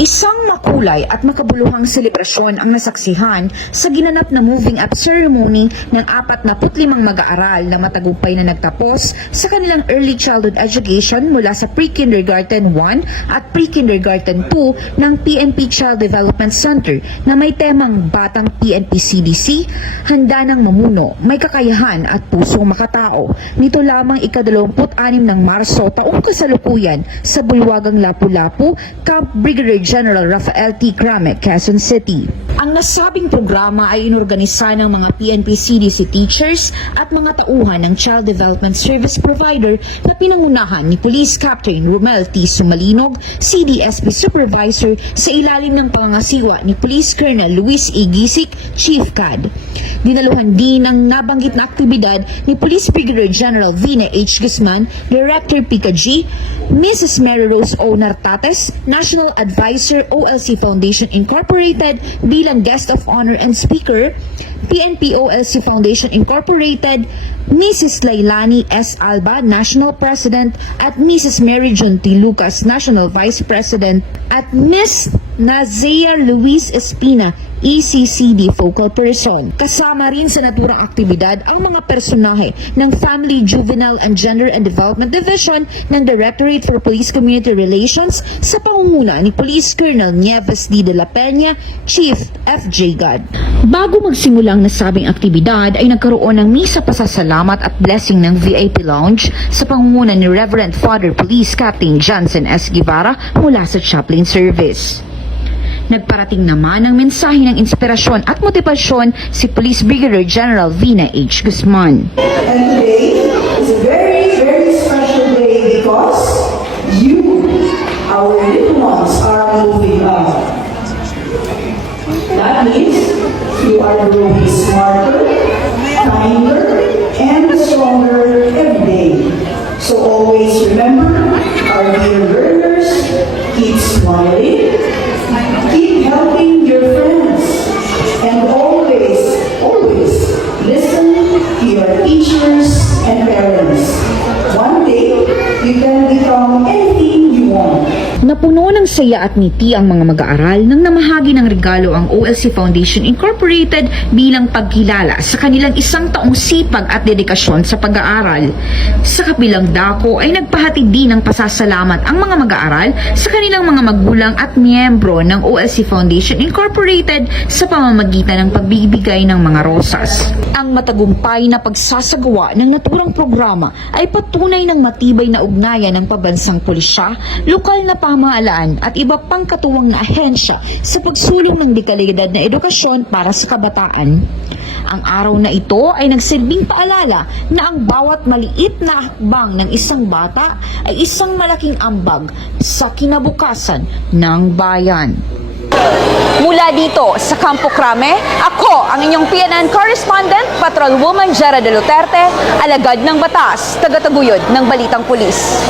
Isang makulay at makabuluhang selebrasyon ang nasaksihan sa ginanap na moving up ceremony ng 45 mag-aaral na matagumpay na nagtapos sa kanilang early childhood education mula sa pre-kindergarten 1 at pre-kindergarten 2 ng PNP Child Development Center na may temang Batang PNP CDC, handa ng mamuno, may kakayahan at pusong makatao. Nito lamang ika-26 ng Marso taong kasalukuyan sa Bulwagang Lapu-Lapu, Camp Brigadier General Rafael T. Crame, Quezon City. Ang nasabing programa ay inorganisa ng mga PNP CDC teachers at mga tauhan ng Child Development Service Provider na pinangunahan ni Police Captain Romel T. Sumalinog, CDSP Supervisor sa ilalim ng pangangasiwa ni Police Colonel Luis E. Gisik, Chief CAD. Dinaluhan din ng nabanggit na aktibidad ni Police Brigadier General Vina H. Guzman, Director PICA-G, Mrs. Mary Rose O. Nartates, National Advisor OLC Foundation Incorporated bilang Guest of Honor and Speaker, PNP OLC Foundation Incorporated, Mrs. Lailani S. Alba, National President, at Mrs. Mary Jun T. Lucas, National Vice President, at Ms. Nazea Luis Espina, ECCD Focal Person. Kasama rin sa naturang aktibidad ang mga personahe ng Family, Juvenile and Gender and Development Division ng Directorate for Police Community Relations sa pangunguna ni Police Colonel Nieves D. de la Peña, Chief FJ God. Bago magsimulang nasabing aktibidad ay nagkaroon ng misa pasasalamat at blessing ng VIP Lounge sa pangunguna ni Reverend Father Police Captain Johnson S. Guevara mula sa Chaplain Service. Nagparating naman ng mensahe ng inspirasyon at motibasyon si Police Brigadier General Vina H. Guzman. And today is a very, very special day because you, our little ones, are moving up. That means you are growing smarter, kinder, and stronger every day. So always remember, our dear learners, keep smiling, keep helping your friends, and always, always listen to your teachers and parents. One day, you can become anything you want. Napuno ng saya at ngiti ang mga mag-aaral nang namahagi ng regalo ang OLC Foundation Incorporated bilang pagkilala sa kanilang 1 taong sipag at dedikasyon sa pag-aaral. Sa kabilang dako ay nagpahatid din ng pasasalamat ang mga mag-aaral sa kanilang mga magulang at miyembro ng OLC Foundation Incorporated sa pamamagitan ng pagbibigay ng mga rosas. Ang matagumpay na pagsasagawa ng naturang programa ay patunay ng matibay na ugnayan ng pabansang pulisya, lokal na pamahalaan at iba pang katuwang na ahensya sa pagsulong ng dekalidad na edukasyon para sa kabataan. Ang araw na ito ay nagsilbing paalala na ang bawat maliit na hakbang ng isang bata ay isang malaking ambag sa kinabukasan ng bayan. Mula dito sa Campo Crame, ako ang inyong PNN correspondent, Patrolwoman Jera de Luterte, alagad ng batas, tagataguyod ng Balitang Pulis.